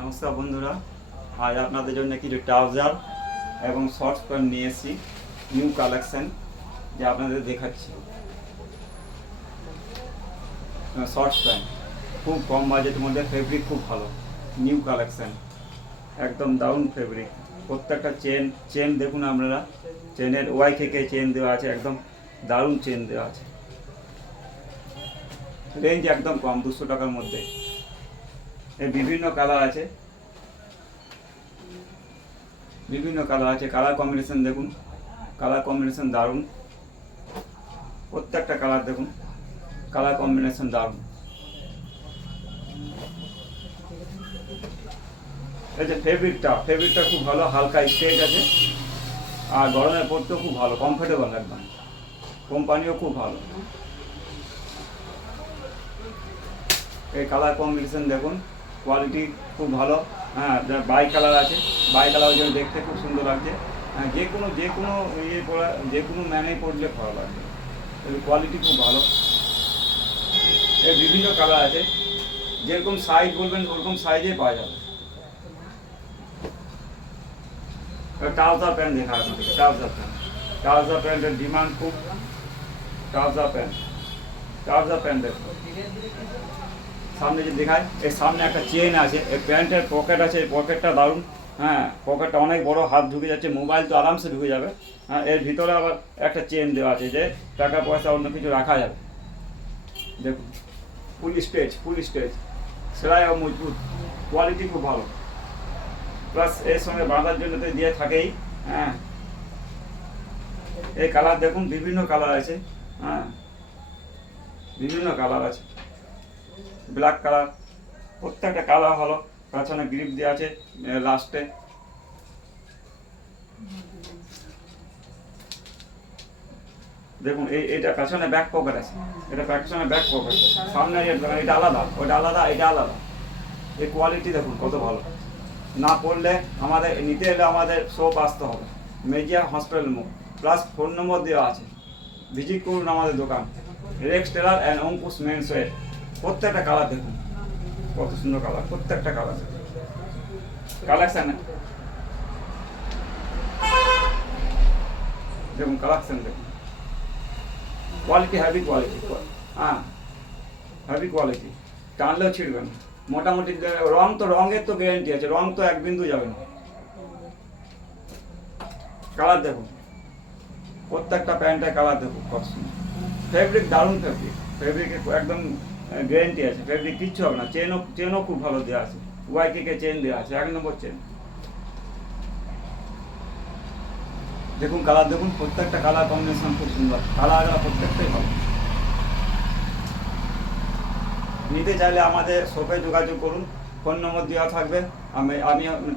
নমস্কার বন্ধুরা, আজ আপনাদের জন্য কিছু ট্রাউজার এবং শর্টস প্যান্ট নিয়ে এসেছি, নিউ কালেকশন, যা আপনাদের দেখাচ্ছি। শর্টস প্যান্ট খুব কম বাজেটের মধ্যে, ফেব্রিক খুব ভালো, নিউ কালেকশন, একদম দারুণ ফেব্রিক। প্রত্যেকটা চেন দেখুন আপনারা, চেনের ওয়াই থেকে চেন দেওয়া আছে, একদম দারুণ চেন দেওয়া আছে। রেঞ্জ একদম কম, 200 টাকার মধ্যে। এর বিভিন্ন কালার আছে, কালার কম্বিনেশন দেখুন, কালার কম্বিনেশন দারুণ। প্রত্যেকটা কালার দেখুন, কালার কম্বিনেশন দারুণ। এই যে ফেব্রিকটা খুব ভালো, হালকা স্ট্রেচ আছে, আর গরমে পরতেও খুব ভালো, কমফোর্টেবল একদম। কোম্পানিও খুব ভালো। এই কালার কম্বিনেশন দেখুন, কোয়ালিটি খুব ভালো। হ্যাঁ, বাই কালার আছে, বাই কালার ওই জন্য দেখতে খুব সুন্দর লাগছে। হ্যাঁ, যে কোনো ইয়ে পরা, যে কোনো ম্যানেই পরলে ভালো লাগবে। কোয়ালিটি খুব ভালো। এর বিভিন্ন কালার আছে, যেরকম সাইজ বলবেন ওরকম সাইজে পাওয়া যাবে। ট্রাউজার প্যান্ট দেখা আপনাদের, ট্রাউজার প্যান্টের ডিমান্ড খুব। ট্রাউজার প্যান্ট দেখুন, সামনে যে দেখায়, এর সামনে একটা চেন আছে, এই প্যান্টের পকেট আছে, এই পকেটটা দারুণ। হ্যাঁ, পকেটটা অনেক বড়, হাত ঢুকে যাচ্ছে, মোবাইল তো আরামসে ঢুকে যাবে। হ্যাঁ, এর ভিতরে আবার একটা চেন দেওয়া আছে, যে টাকা পয়সা অন্য কিছু রাখা যাবে। দেখুন, ফুল স্টেজ, সেলাই ও মজবুত, কোয়ালিটি খুব ভালো। প্লাস এর সঙ্গে বাঁধার জন্য তো দিয়ে থাকেই। হ্যাঁ, এই কালার দেখুন, বিভিন্ন কালার আছে। হ্যাঁ, বিভিন্ন কালার আছে, ব্ল্যাক কালার, প্রত্যেকটা কালার ভালো। পেছনে গ্রিপ দেওয়া আছে লাস্টে। দেখুন, এটা পেছনে ব্যাক পকেট আছে, এটা পেছনে ব্যাক পকেট, সামনে এটা আলাদা, ওটা আলাদা, এটা আলাদা। এই কোয়ালিটি দেখুন কত ভালো। না পড়লে আমাদের নিতে এলে আমাদের শপ আসতে হবে, মেজিয়া হসপিটাল মোড়। প্লাস ফোন নম্বর দেওয়া আছে, ভিজিট করুন আমাদের দোকান, Rex tailor and Ankush men's wear. প্রত্যেকটা কালার দেখুন কত সুন্দর কালার, প্রত্যেকটা কালার কালেকশন দেখুন, কালেকশন দেখুন, কোয়ালিটি হেভি কোয়ালিটি। হ্যাঁ, হেভি কোয়ালিটি, টানলেও ছিঁড়বে না। মোটামুটি রঙের তো গ্যারেন্টি আছে, রং তো এক বিন্দু যাবে না। কালার দেখুন, প্রত্যেকটা প্যান্টের কালার দেখুন কত সুন্দর। ফেব্রিক দারুণ, ফেব্রিকে একদম গ্যারেন্টি আছে, ফেব্রিক কিচ্ছু হবে না। চেনও খুব ভালো দেওয়া আছে, ওয়াই থেকে চেন দেওয়া আছে, 1 নম্বর চেন। দেখুন কালার দেখুন, প্রত্যেকটা কালার কম্বিনেশন খুব সুন্দর, কালার প্রত্যেকটাই ভালো। নিতে চাইলে আমাদের শপে যোগাযোগ করুন, ফোন নম্বর দেওয়া থাকবে। আমি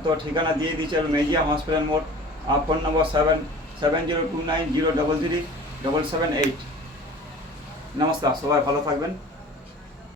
তো ঠিকানা দিয়ে দিচ্ছি, মেজিয়া হসপিটাল মোড়। আর ফোন নম্বর 770290337778। নমস্কার, সবাই ভালো থাকবেন।